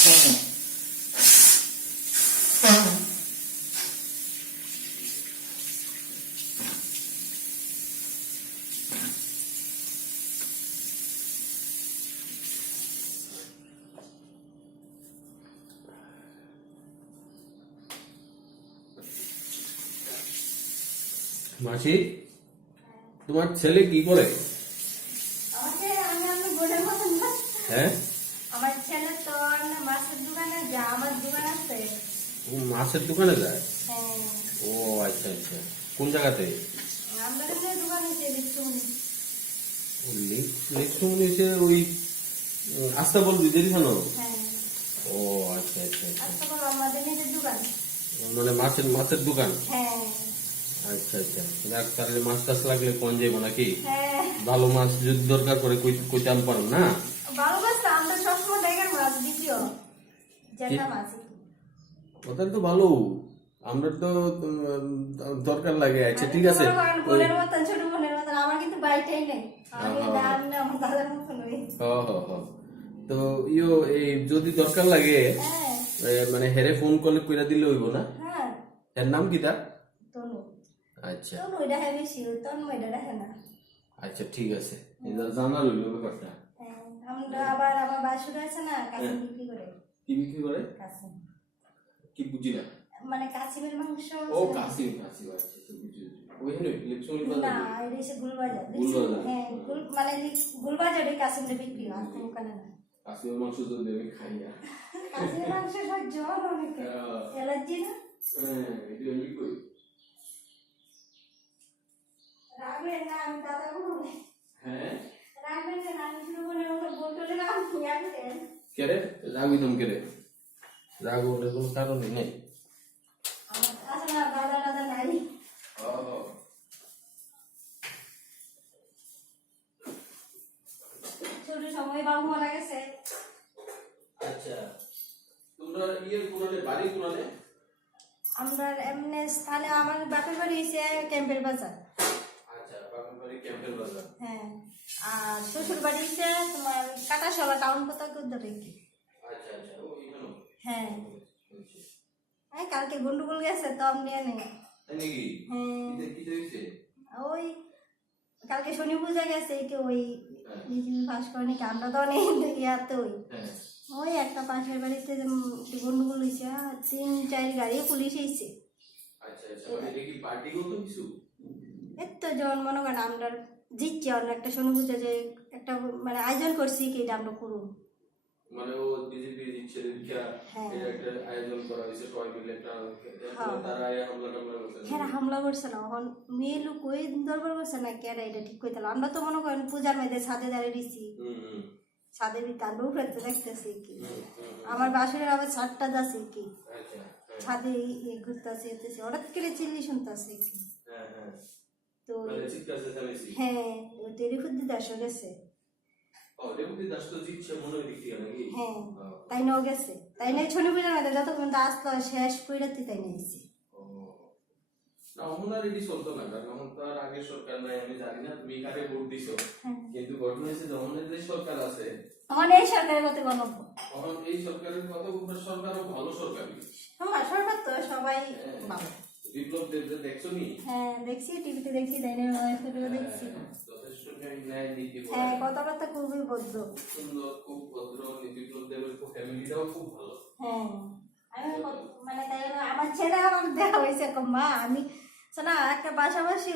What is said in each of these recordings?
মাসি, তোমার ছেলে কি করে? হ্যাঁ, আমার ছেলে তো মাছের দোকানে যায়, আমার দোকান আছে। ও মাছের দোকানে যায়? হ্যাঁ, ও আচ্ছা আচ্ছা, কোন জায়গাতে? আমাদের দোকান আছে লিখতুনি। লিখুন ওই আস্তাবল বিজেরি খানো? হ্যাঁ, ও আচ্ছা আচ্ছা আচ্ছা, আচ্ছা বলো, আমাদের নিজের দোকান। মানে মাছের দোকান? হ্যাঁ আচ্ছা আচ্ছা, যাক তাহলে মাছ টাছ লাগলে কোন যাবো নাকি? হ্যাঁ, ভালো মাছ যদি দরকার পড়ে কইতে আন পারো না? ভালো মাছ তো আমরা সবসময় ডেকের মাছ দিছিও, যেটা মাছ। ওটা তো ভালো, আমরা তো দরকার লাগে। আচ্ছা ঠিক আছে, বোনের মতন, ছোট বোনের মতন। আমার কিন্তু বাইটাই নেই, আমি দাম না, আমার দাদার মতন ওই। তো এই যদি দরকার লাগে হ্যাঁ মানে হেরে ফোন করলে কইরা দিলে হইব না? হ্যাঁ, এর নাম কি তা? তনু। আচ্ছা তনু এটা হ্যাঁ বেশি, তনু এটা দেখে না। আচ্ছা ঠিক আছে, এটা জানা রইল ব্যাপারটা। হ্যাঁ, আমরা আবার আমার বাসুর আছে না, কাসিম বিক্রি করে। কি বিক্রি করে? কাসিম কি বুঝি না। মানে কাসিমের মাংস। ও কাসিম, আচ্ছা আচ্ছা, বুঝি। ওইখানে ইলেকট্রনিক না, বাজার? এটা হচ্ছে গুলবাজার। গুলবাজার। হ্যাঁ, মানে গুলবাজারে কাসিমের বিক্রি হয়, কোনো কানে না। কাসিমের মাংস যদি আমি খাই না, কাসিমের মাংস সহ্য হয় অনেকে, অ্যালার্জি না। হ্যাঁ এটা আমি কই। রাখবেন না, আমি দাদা বলবো। হ্যাঁ রাখবেন না, আমি শুরু করে ওটা বলতে রাখবেন। কেরে রাগিদম কেরে রাগ হলে কোনো কারণই নেই। আমার আছে না, দাদা দাদা নাই। ছোট সময় বাবু মারা গেছে। আচ্ছা, তোমরা কোনালে বাড়ি কোনালে? আমরা এমনি স্থানে, আমার বাপের বাড়ি হচ্ছে ক্যাম্পের বাজার। আচ্ছা, বাপের বাড়ি ক্যাম্পের বাজার। হ্যাঁ, আর শ্বশুর বাড়ি হচ্ছে তোমার কাটাশলা টাউন কোথাও ধরে কি। আচ্ছা আচ্ছা, ও এখানে। হ্যাঁ, হ্যাঁ কালকে গন্ডগোল গেছে তো আমি নেই। তাই নাকি? হ্যাঁ, কি হইছে? ওই কালকে শনি পূজা গেছে, কি ওই ফাঁস করে নাকি, আমরা তো অনেক ইয়াতে ওই একটা পাশের বাড়িতে গন্ডগোল হয়েছে, 3-4 গাড়ি পুলিশ এসেছে। আচ্ছা আচ্ছা, মানে এটা কি পার্টিগত কিছু? এত জন মনে করেন আমরা জিতছি, অন্য একটা শনি পূজা যে একটা মানে আয়োজন করছি কি এটা আমরা করুন, মানে ও বিজেপি দিচ্ছে দেখা এটা একটা আয়োজন করা হয়েছে সবাই মিলে, তারা হামলা করছে। হ্যাঁ, হামলা করছে না, এখন মেয়ে লোক ওই দরবার করছে না কেরা, এটা ঠিক করতে আমরা তো মনে করেন পূজার মধ্যে ছাদে দাঁড়িয়ে দিচ্ছি, ছাদে ভিতরে আমরা উপরে দেখতেছি কি, আমার বাসুরের আবার ছাদটা যাচ্ছে কি, ছাদে ঘুরতেছে এতেছে, হঠাৎ করে চিল্লি শুনতেছে কি। তো হ্যাঁ, টেরিফুদ্দি দাসও গেছে। হ্যাঁ, তাই নাও গেছে, তাই নাই ছনি পূজার মধ্যে যত পর্যন্ত আসতো শেষ করে তাই নিয়েছি। না ওনার এটি চলতো না, কারণ এখন তো আর আগের সরকার নাই, আমি জানি না তুমি কাকে ভোট দিছো, কিন্তু ঘটনা হয়েছে যখন যে সরকার আছে, আমার এই সরকারের কথা গণব, তখন এই সরকারের কথা সরকারও ভালো সরকারই। আমার সরকার তো সবাই ভালো। বিপ্লব দেব দেখছো নি? হ্যাঁ দেখছি, টিভিতে দেখছি, তাই না দেখছি। যথেষ্ট ন্যায় নীতি, হ্যাঁ কথাবার্তা খুবই ভদ্র, সুন্দর, খুব ভদ্র। বিপ্লব দেবের ফ্যামিলিটাও খুব ভালো। হ্যাঁ, আমি মানে তাই আমার ছেলে আমার দেখা হয়েছে মা, আমি না একটা পাশাপাশি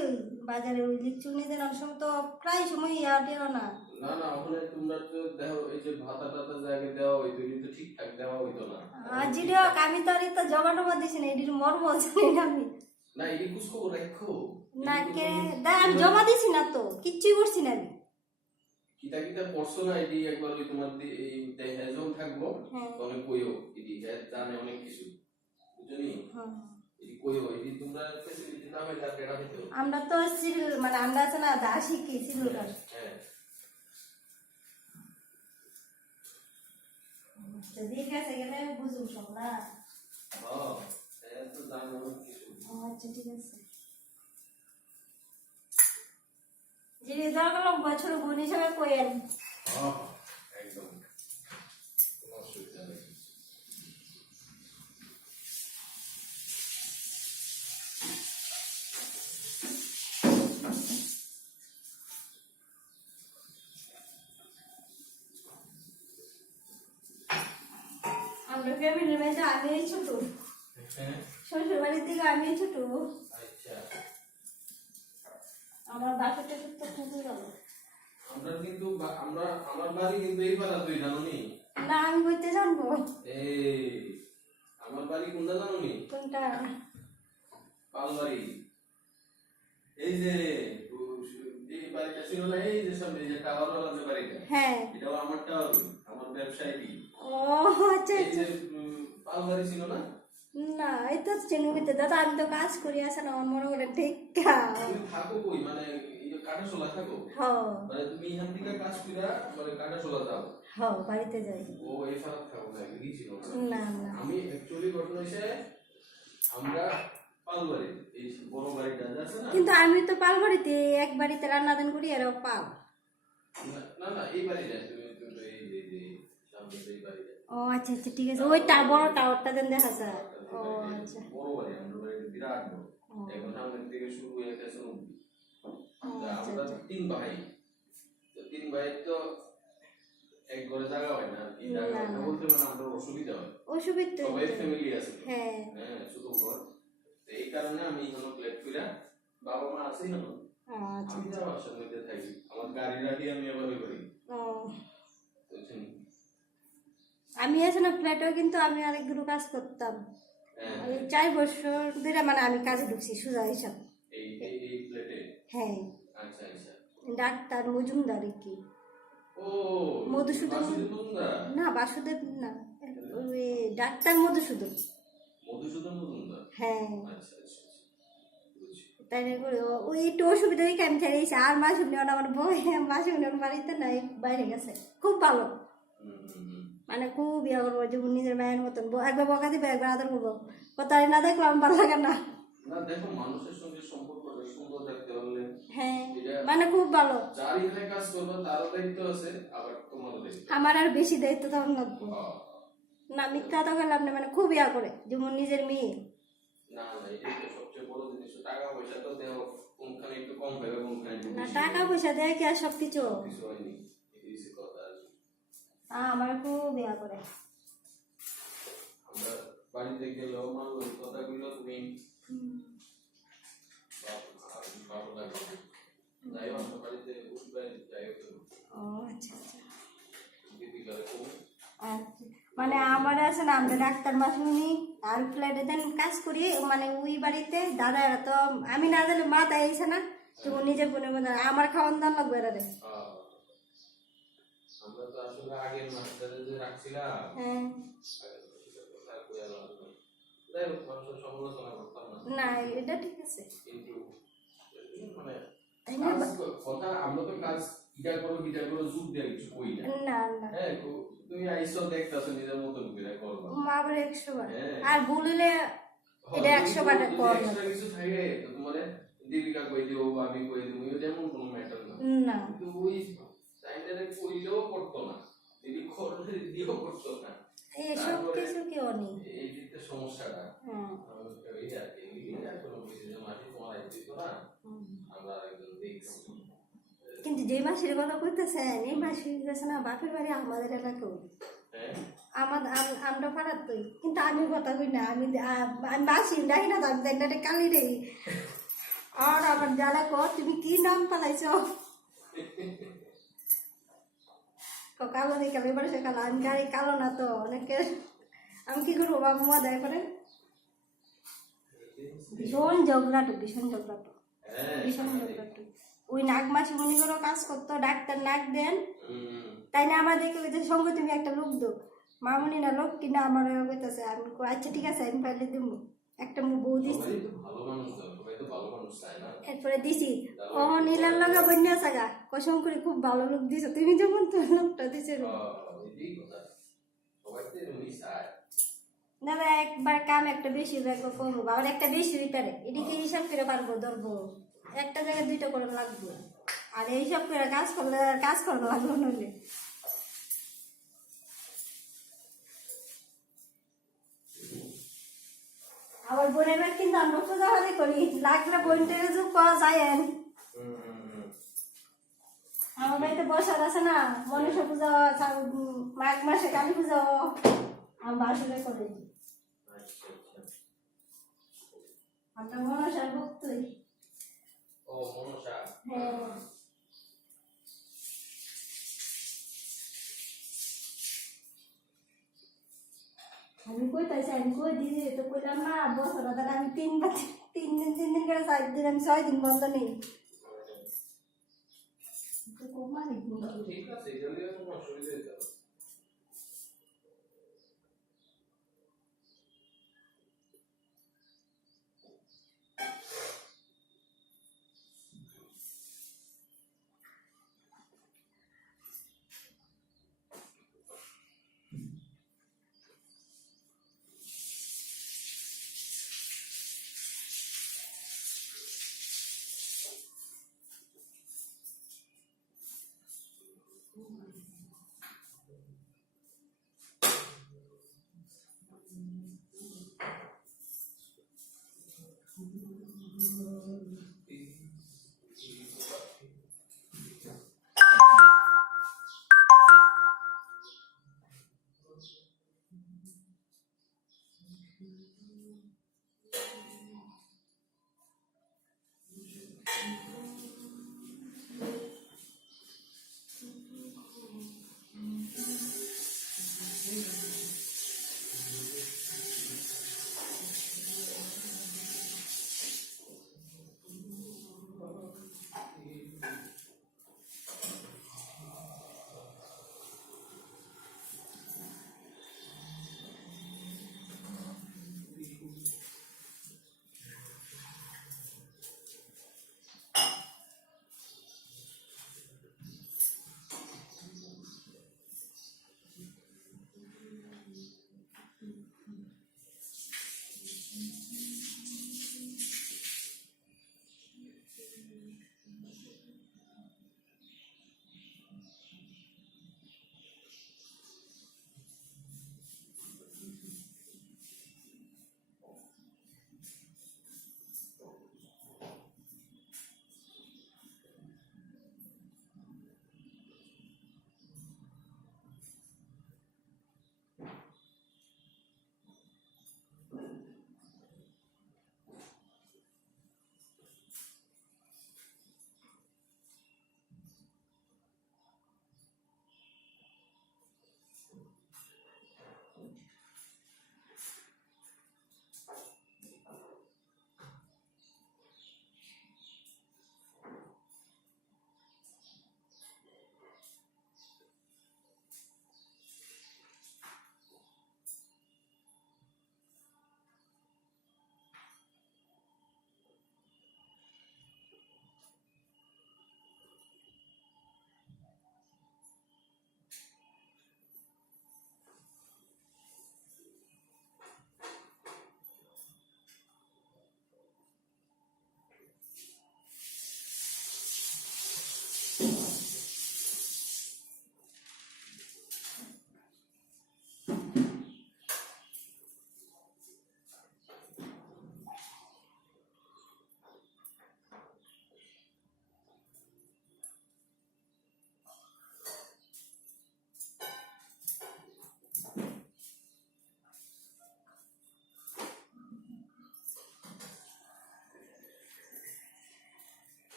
বাজারে ওই লিচু নিয়ে দিলাম সময় তো প্রায় সময় ইয়া দিও না। না না, ওখানে তোমরা তো দেখো এই যে ভাতা টাতা জায়গায় দেওয়া হইতো, কিন্তু ঠিকঠাক দেওয়া হইতো না। আর জিডিও আমি তো আর এটা জমা টমা দিছি না, এটির মর্ম জানি না আমি। না এই কুসকো রাখো না কে দা, আমি জমা দিছি না তো, কিচ্ছুই করছি না আমি। কিতা কিতা পড়ছো না, এটি একবার ওই তোমার এই হেজন থাকবো তখন কইও, এটি জানে অনেক কিছু, বুঝছনি? এটি কইও, এটি তোমরা ফ্যাসিলিটি না হইলে আর কেডা দিতে। আমরা তো সিভিল মানে আমরা আছে না দাসী কি সিভিল দাস। হ্যাঁ, যদি গেছে গেলে বুঝুন সব না। হ্যাঁ, তো জানো অনেক কিছু। আচ্ছা ঠিক আছে, যিনি দরকার বছর গুণ হিসাবে কইেন। একদম অসুবিধা নেই। ফ্যামিলির মধ্যে আমি ছোট, হ্যাঁ শ্বশুর বাড়ির দিকে আমি ছোট। আচ্ছা আমার বাসাটা তো খুবই ভালো। আমরা কিন্তু আমার বাড়ি কিন্তু এই পাড়া, তুই জানো নি? না আমি করতে জানবো। এই আমার বাড়ি কোনটা জানো নি? কোনটা? পালবাড়ি। এই যে এই বাড়িটা ছিল না, এই যে সামনে যে টাওয়ারওয়ালা যে বাড়িটা, হ্যাঁ এটাও আমার টাওয়ার, আমার ব্যবসায়ী। ও আচ্ছা এই যে পালবাড়ি ছিল না? না এই তো চিনুমিতে দাদা আমি তো কাজ করি আসে না আমার মনে করে ঠিক তুমি থাকো কই, মানে এই যে কাটাশোলা থাকো? হ্যাঁ মানে তুমি এখান থেকে কাজ কইরা মানে কাটাশোলা যাও? হ্যাঁ বাড়িতে যাই। ও এই ফারাক থাকো না, কি ছিল না? না না আমি অ্যাকচুয়ালি ঘটনা হইছে আমরা পালবাড়ি এই বড় বাড়িটা আছে না? কিন্তু আমি তো পাল বাড়িতে এক বাড়িতে রান্না দান করি আর পাল। না না এই বাড়িটা তুমি তুমি এই সামনে এই বাড়িটা। ও আচ্ছা আচ্ছা ঠিক আছে, ওইটা বড় টাওয়ারটা দেন দেখা যায়। ও আচ্ছা বড় বাড়ি, আমাদের বাড়িটা বিরাট বড়। এখন সামনে থেকে শুরু হয়ে গেছে নদী। আমরা তিন ভাই, তো তিন ভাই তো এক ঘরে জায়গা হয় না, কি জায়গা হয় না বলতে, মানে আমাদের অসুবিধা হয়। অসুবিধা সবাই ফ্যামিলি আছে। হ্যাঁ হ্যাঁ ছোট ঘর, তো এই কারণে আমি এখানে ফ্ল্যাট কইরা, বাবা মা আছে না, আচ্ছা আমি যাওয়ার সামনে থাকি, আমার গাড়ি রাখি আমি আবার ওই বাড়ি। ও বুঝছেন? আমি আছে না ফ্ল্যাটেও কিন্তু আমি আরেকগুলো কাজ করতাম। হ্যাঁ ওই 4 বছর ধরে মানে আমি কাজে ঢুকছি সুজা হিসাব। এই এই এই ফ্ল্যাটে। হ্যাঁ আচ্ছা আচ্ছা। ডাক্তার মজুমদার কি ও মধুসূদন মধুসূদন না বাসুদেব না, ওই ডাক্তার মধুসূদন। মধুসূদন মজুমদার। হ্যাঁ আচ্ছা আচ্ছা আচ্ছা, বুঝছি। তাই করে ওই একটু অসুবিধা দেখে আমি ছেড়ে দিয়েছি। আর মাসুমনি আমার বই মাসুমনি বাড়িতে নাই, বাইরে গেছে। খুব ভালো, মানে খুব ইয়া করবো যেমন নিজের মায়ের মতন। একবার বকা দিবে একবার আদর করবো, কোথায় না দেখলাম ভালো লাগে না। না দেখো, মানুষের সঙ্গে সম্পর্কটা সুন্দর রাখতে হলে হ্যাঁ মানে খুব ভালো। যার এখানে কাজ করবে তারও দায়িত্ব আছে, আবার তোমারও দায়িত্ব। আমার আর বেশি দায়িত্ব তখন লাগবো না, মিথ্যা তো গেলাম না, মানে খুব ইয়া করে যেমন নিজের মেয়ে। না না এটাই তো সবচেয়ে বড় জিনিস। টাকা পয়সা তো দেও, কোনখানে একটু কম পাবে, কোনখানে একটু না বেশি টাকা পাবে। পয়সা দেয় কি আর সবকিছু? কিছু হয়নি, এটাই হচ্ছে কথা আর কি। আমার খুব ইয়া করে। আমরা বাড়িতে গেলেও মানলো কথাগুলো তুমি ভালো লাগে। যাই হোক আমরা বাড়িতে উঠবে, যাই হোক ও আচ্ছা আচ্ছা দিদি গেলে খুব আচ্ছা। মানে আমার আছে না আমরা ডাক্তার মাসুনি আর ফ্ল্যাটে দেন কাজ করি, মানে ওই বাড়িতে দাদারা তো আমি না জানি মা তাই আইসে না, তো নিজের বোনের মধ্যে আমার খাওয়ান দান লাগবে এরা। আমরা তো আসলে আগের মাস্টারে যে রাখছিলাম, হ্যাঁ যাই হোক মানুষের সমালোচনা করতাম না। না এটা ঠিক আছে, কিন্তু মানে কথা আমরা তো কাজ ইটা করো যুগ দিয়ে কিছু কই না। না না হ্যাঁ তুমি আইসো দেখতাছো নিজের মতন করে করবা, মা আবার 100 বার আর বলিলে এটা 100 বার কর না। কিছু থাকে তো তোমারে দীপিকা কই দিও, আমি কই দিও, এটা এমন কোনো ম্যাটার না। না কিন্তু ওই সাইন্ডারে কইলেও করতো না, দিদি করলে দিও করতো না। এসব কিছু কি অনি এই যে সমস্যাটা এই আর কি, এই আর কোনো কিছু যে মাটি তোমার আইতে তো না, আমরা একদম দেখছি। কিন্তু যে মাসের কথা কইতেছেন এই মাসে গেছে না বাপের বাড়ি আমাদের এলাকাও, আমরা পাড়ার তুই, কিন্তু আমি কথা কই না, আমি বাসি ডাকি না, আমি দেনটাতে কালি রে। আর আমার জ্বালা কর তুমি কি নাম পালাইছ কালো দেখে এবার সে কালো, আমি গাড়ি কালো না তো অনেকে, আমি কি করবো বাবা মা দেয় করে ভীষণ ঝগড়াটু ভীষণ ঝগড়াটু ভীষণ ঝগড়াটু। ওই নাক মাসি মনে করো কাজ করতো, ডাক্তার নাক দেন, তাই না আমাদেরকে ওই সঙ্গে তুমি একটা লোক দো, মামুনি না লোক কিনা আমার কইতেছে। আমি আচ্ছা ঠিক আছে আমি পাইলে দিব, একটা বউ দিছি, এরপরে দিছি ও নীলার লগা বন্যা সাগা কসম করে খুব ভালো লোক দিছো তুমি, যেমন তোর লোকটা দিছে দাদা একবার কাম একটা বেশি একবার করবো, আবার একটা বেশি রিটারে এদিকে হিসাব করে পারবো ধরবো, একটা জায়গায় 2টা করে লাগবে, আর এইসব করে কাজ করলে কাজ করবো লাগলো নইলে। আবার বোনের বাড়ি কিন্তু আমরা পূজা হাতে করি, লাগলে বোনটারে যুগ পাওয়া যায়। আমার বাড়িতে বসার আছে না, মনসা পূজা, মাঘ মাসে কালী পূজা, আমার বাসরে করে আচ্ছা আচ্ছা আমরা মনসার ভক্তই ও মনসা হ্যাঁ আমি কইতাছি আমি কই দিদি তো কইলাম না বছর তাহলে আমি 3 দিন করে 4 দিন আমি 6 দিন বন্ধ নেই তো কমানি ঠিক আছে এটা নিয়ে কোনো অসুবিধা নেই তো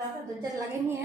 দাদা দরজা লাগাই নিয়ে